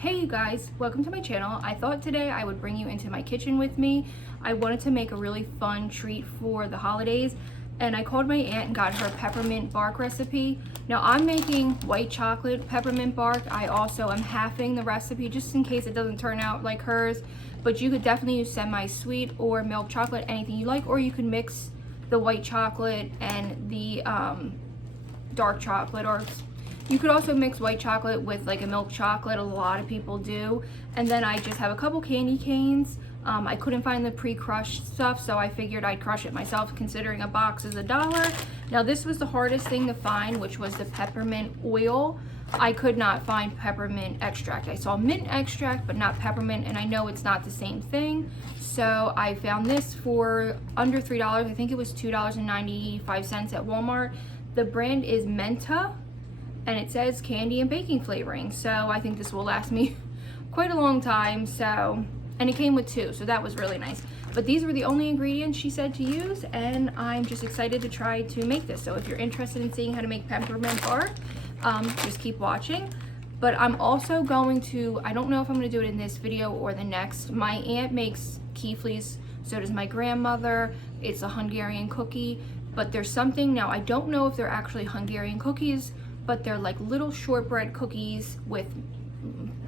Hey you guys, welcome to my channel. I thought today I would bring you into my kitchen with me. I wanted to make a really fun treat for the holidays, and I called my aunt and got her peppermint bark recipe. Now I'm making white chocolate peppermint bark. I also am halving the recipe just in case it doesn't turn out like hers, but you could definitely use semi-sweet or milk chocolate, anything you like, or you could mix the white chocolate and the dark chocolate, or you could also mix white chocolate with like a milk chocolate. A lot of people do. And then I just have a couple candy canes. I couldn't find the pre-crushed stuff, so I figured I'd crush it myself, considering a box is $1. Now this was the hardest thing to find, which was the peppermint oil. I could not find peppermint extract. I saw mint extract, but not peppermint, and I know it's not the same thing. So I found this for under $3. I think it was $2.95 at Walmart. The brand is Menta, and it says candy and baking flavoring, so I think this will last me quite a long time. So, and it came with 2, so that was really nice. But these were the only ingredients she said to use, and I'm just excited to try to make this. So if you're interested in seeing how to make peppermint bark, just keep watching. But I'm also going to, I don't know if I'm going to do it in this video or the next. My aunt makes Keeflies, so does my grandmother. It's a Hungarian cookie, but there's something, now I don't know if they're actually Hungarian cookies, but they're like little shortbread cookies with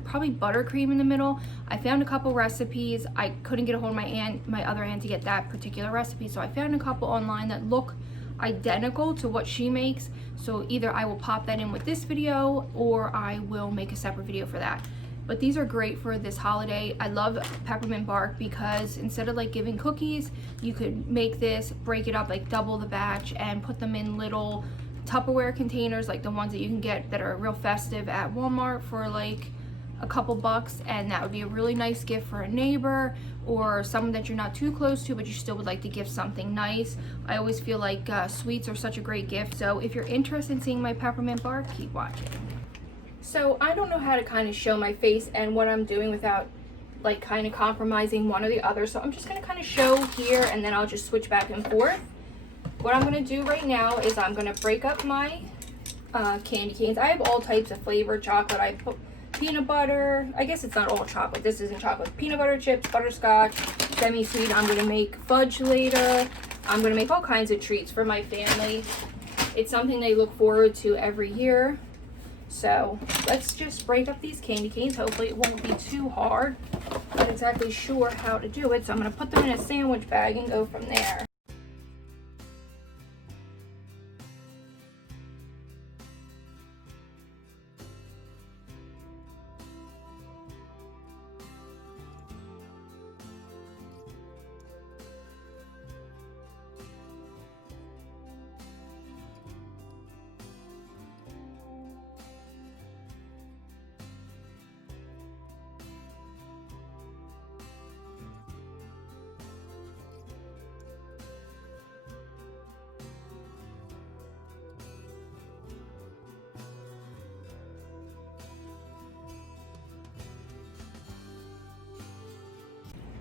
probably buttercream in the middle. I found a couple recipes. I couldn't get a hold of my other aunt to get that particular recipe, so I found a couple online that look identical to what she makes. So either I will pop that in with this video, or I will make a separate video for that. But these are great for this holiday. I love peppermint bark because instead of like giving cookies, you could make this, break it up, like double the batch, and put them in little Tupperware containers, like the ones that you can get that are real festive at Walmart for like a couple bucks, and that would be a really nice gift for a neighbor or someone that you're not too close to but you still would like to give something nice. I always feel like sweets are such a great gift. So if you're interested in seeing my peppermint bark, keep watching. So I don't know how to kind of show my face and what I'm doing without like kind of compromising one or the other, so I'm just going to kind of show here and then I'll just switch back and forth. What I'm going to do right now is I'm going to break up my candy canes. I have all types of flavored chocolate. I put peanut butter. I guess it's not all chocolate. This isn't chocolate. Peanut butter chips, butterscotch, semi-sweet. I'm going to make fudge later. I'm going to make all kinds of treats for my family. It's something they look forward to every year. So let's just break up these candy canes. Hopefully it won't be too hard. I'm not exactly sure how to do it. So I'm going to put them in a sandwich bag and go from there.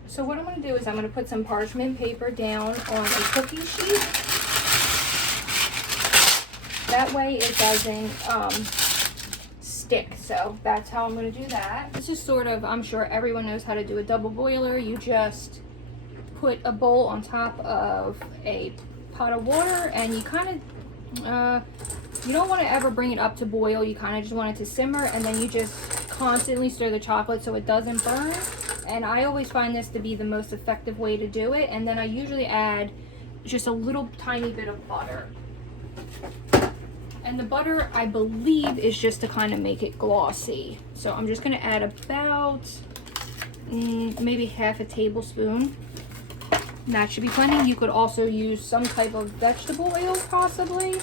So what I'm going to do is I'm going to put some parchment paper down on a cookie sheet. That way it doesn't stick. So that's how I'm going to do that. It's just sort of, I'm sure everyone knows how to do a double boiler. You just put a bowl on top of a pot of water, and you kind of, you don't want to ever bring it up to boil. You kind of just want it to simmer, and then you just constantly stir the chocolate so it doesn't burn. And I always find this to be the most effective way to do it. And then I usually add just a little tiny bit of butter. And the butter, I believe, is just to kind of make it glossy. So I'm just going to add about maybe half a tablespoon. And that should be plenty. You could also use some type of vegetable oil, possibly.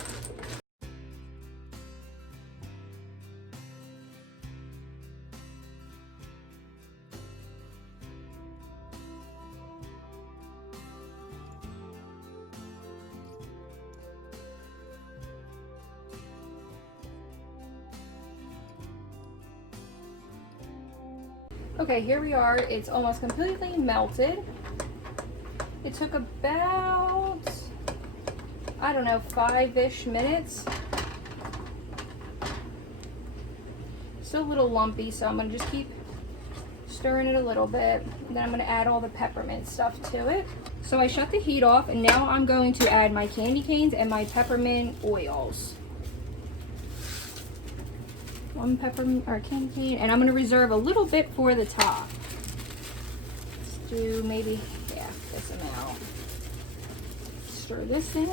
Okay, here we are. It's almost completely melted. It took about, I don't know, 5-ish minutes. Still a little lumpy, so I'm gonna just keep stirring it a little bit. And then I'm going to add all the peppermint stuff to it. So I shut the heat off, and now I'm going to add my candy canes and my peppermint oils. One peppermint or candy cane, and I'm going to reserve a little bit for the top. Let's do maybe half this amount. Stir this in.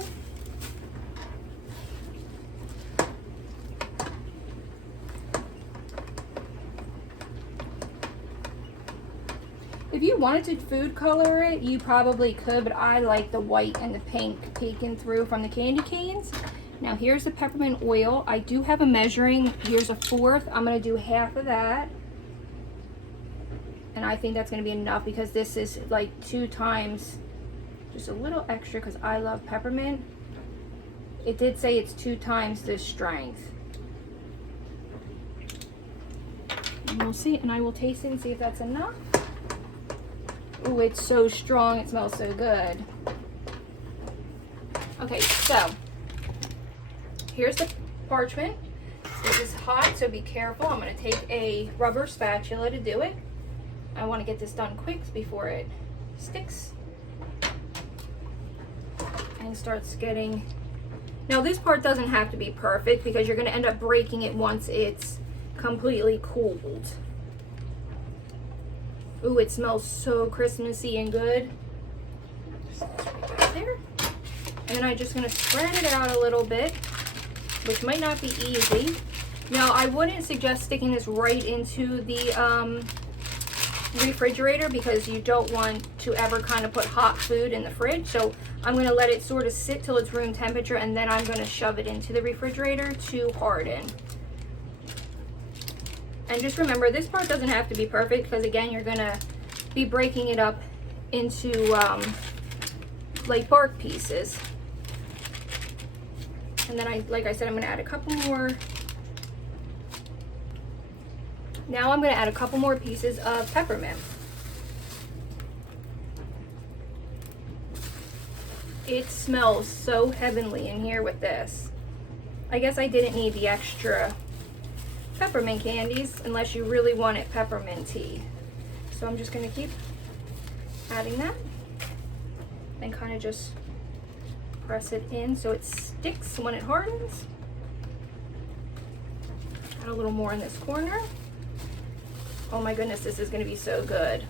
If you wanted to food color it, you probably could, but I like the white and the pink peeking through from the candy canes. Now here's the peppermint oil. I do have a measuring. Here's a fourth. I'm going to do half of that. And I think that's going to be enough because this is like 2 times, just a little extra because I love peppermint. It did say it's 2 times the strength. And we'll see, and I will taste it and see if that's enough. Ooh, it's so strong. It smells so good. Okay, so here's the parchment. This is hot, so be careful. I'm going to take a rubber spatula to do it. I want to get this done quick before it sticks and starts getting... Now this part doesn't have to be perfect because you're going to end up breaking it once it's completely cooled. Ooh, it smells so Christmassy and good. Right there. And then I'm just going to spread it out a little bit, which might not be easy. Now, I wouldn't suggest sticking this right into the refrigerator because you don't want to ever kind of put hot food in the fridge. So I'm going to let it sort of sit till it's room temperature, and then I'm going to shove it into the refrigerator to harden. And just remember, this part doesn't have to be perfect because, again, you're going to be breaking it up into like bark pieces. And then, like I said, I'm going to add a couple more. Now I'm going to add a couple more pieces of peppermint. It smells so heavenly in here with this. I guess I didn't need the extra peppermint candies unless you really want it pepperminty. So I'm just going to keep adding that and kind of just press it in so it sticks when it hardens. Add a little more in this corner. Oh my goodness, this is going to be so good.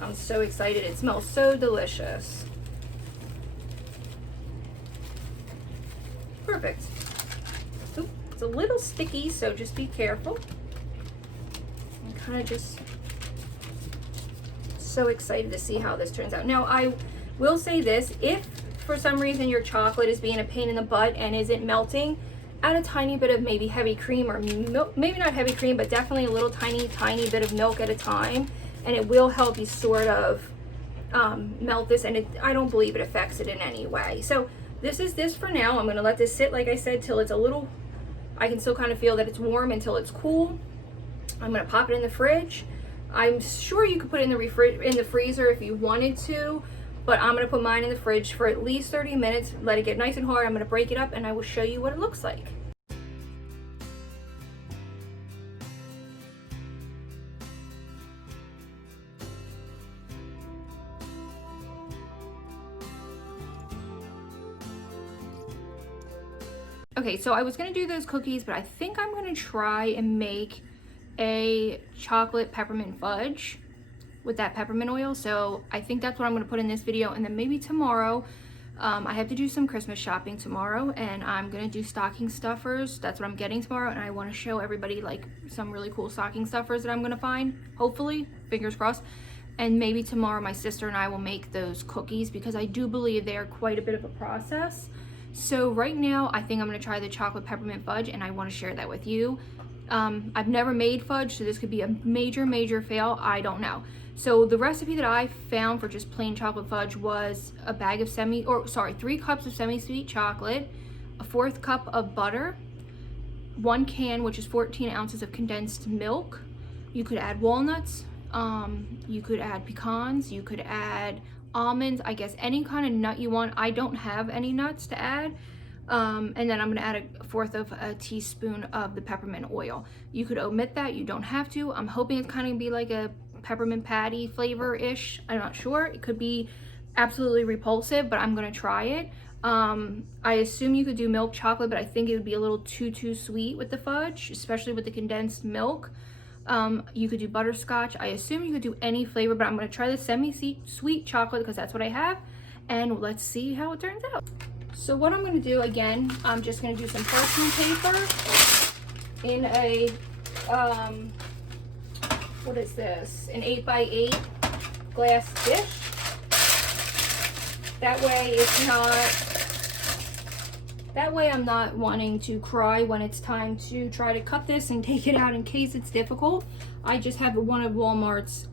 I'm so excited. It smells so delicious. Perfect. Oop, it's a little sticky, so just be careful. And kind of just so excited to see how this turns out. Now, I will say this, if for some reason your chocolate is being a pain in the butt and isn't melting, add a tiny bit of maybe heavy cream or milk, maybe not heavy cream, but definitely a little tiny bit of milk at a time, and it will help you sort of melt this, and I don't believe it affects it in any way. So this is this for now. I'm going to let this sit, like I said, till it's a little, I can still kind of feel that it's warm until it's cool. I'm going to pop it in the fridge. I'm sure you could put it in the freezer if you wanted to, but I'm going to put mine in the fridge for at least 30 minutes, let it get nice and hard. I'm going to break it up and I will show you what it looks like. Okay, so I was going to do those cookies, but I think I'm going to try and make a chocolate peppermint fudge with that peppermint oil. So I think that's what I'm going to put in this video, and then maybe tomorrow I have to do some Christmas shopping tomorrow, and I'm going to do stocking stuffers. That's what I'm getting tomorrow, and I want to show everybody like some really cool stocking stuffers that I'm going to find, hopefully, fingers crossed. And maybe tomorrow my sister and I will make those cookies because I do believe they are quite a bit of a process. So right now I think I'm going to try the chocolate peppermint fudge, and I want to share that with you. I've never made fudge, so this could be a major fail. I don't know. So the recipe that I found for just plain chocolate fudge was a bag of 3 cups of semi-sweet chocolate, a 1/4 cup of butter, 1 can, which is 14 ounces of condensed milk. You could add walnuts, you could add pecans, you could add almonds, I guess any kind of nut you want. I don't have any nuts to add. And then I'm gonna add a fourth of a teaspoon of the peppermint oil. You could omit that, you don't have to. I'm hoping it's kind of be like a peppermint patty flavor-ish. I'm not sure. It could be absolutely repulsive, but I'm gonna try it. I assume you could do milk chocolate, but I think it would be a little too sweet with the fudge, especially with the condensed milk. You could do butterscotch. I assume you could do any flavor, but I'm gonna try the semi-sweet chocolate because that's what I have, and let's see how it turns out. So what I'm gonna do, again, I'm just gonna do some parchment paper in a, what is this? An 8x8 glass dish. That way I'm not wanting to cry when it's time to try to cut this and take it out in case it's difficult. I just have one of Walmart's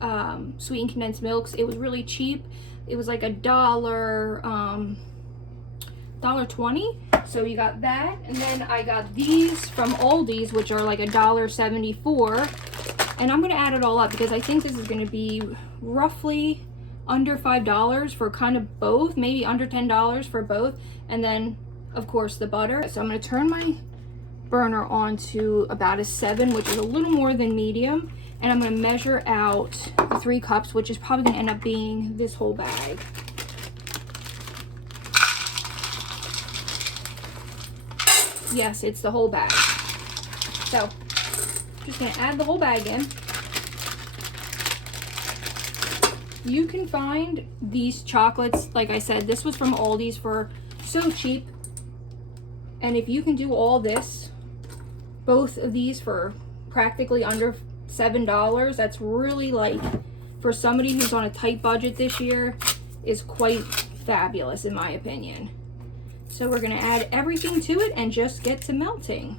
sweetened condensed milks. It was really cheap. It was like $1.20. So you got that, and then I got these from Aldi's, which are like $1.74. And I'm gonna add it all up because I think this is gonna be roughly under $5 for kind of both, maybe under $10 for both, and then of course the butter. So I'm going to turn my burner on to about a 7, which is a little more than medium, and I'm going to measure out the 3 cups, which is probably going to end up being this whole bag. Yes, it's the whole bag. So I'm just going to add the whole bag in. You can find these chocolates, like I said, this was from Aldi's for so cheap. And if you can do all this, both of these for practically under $7, that's really, like, for somebody who's on a tight budget this year, is quite fabulous in my opinion. So we're gonna add everything to it and just get to melting.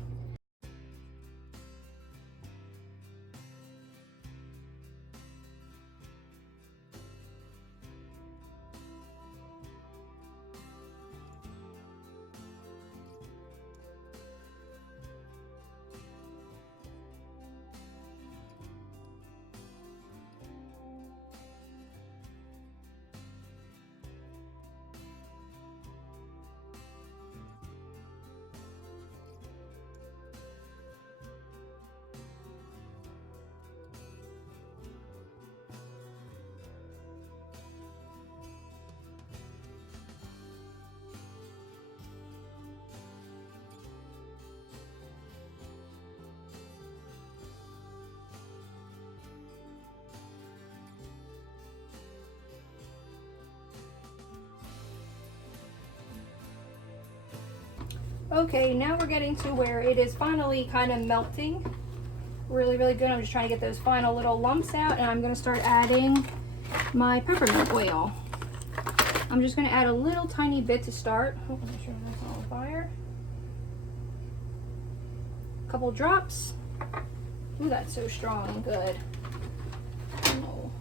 Okay, now we're getting to where it is finally kind of melting. Really, really good. I'm just trying to get those final little lumps out, and I'm going to start adding my peppermint oil. I'm just going to add a little tiny bit to start. Oh, make sure that's not on fire. A couple drops. Ooh, that's so strong and good. Oh.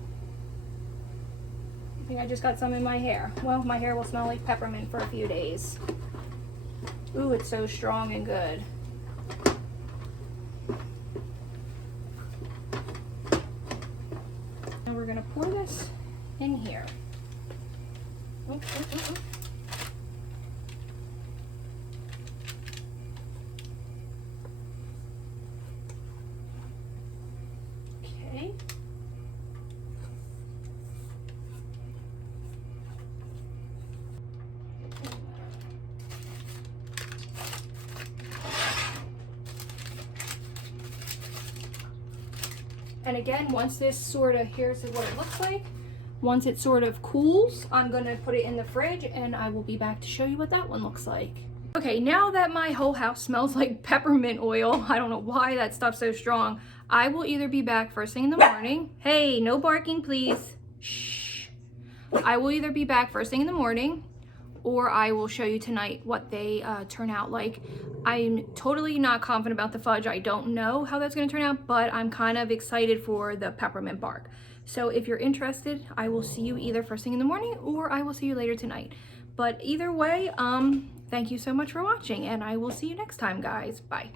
I think I just got some in my hair. Well, my hair will smell like peppermint for a few days. Ooh, it's so strong and good. Now we're gonna pour this in here. Oh, oh, oh, oh. Okay. And again, once this sort of, here's what it looks like. Once it sort of cools, I'm gonna put it in the fridge and I will be back to show you what that one looks like. Okay, now that my whole house smells like peppermint oil, I don't know why that stuff's so strong, I will either be back first thing in the morning. Hey, no barking, please. Shh. I will either be back first thing in the morning, or I will show you tonight what they turn out like. I'm totally not confident about the fudge. I don't know how that's gonna turn out, but I'm kind of excited for the peppermint bark. So if you're interested, I will see you either first thing in the morning or I will see you later tonight. But either way, thank you so much for watching and I will see you next time, guys. Bye.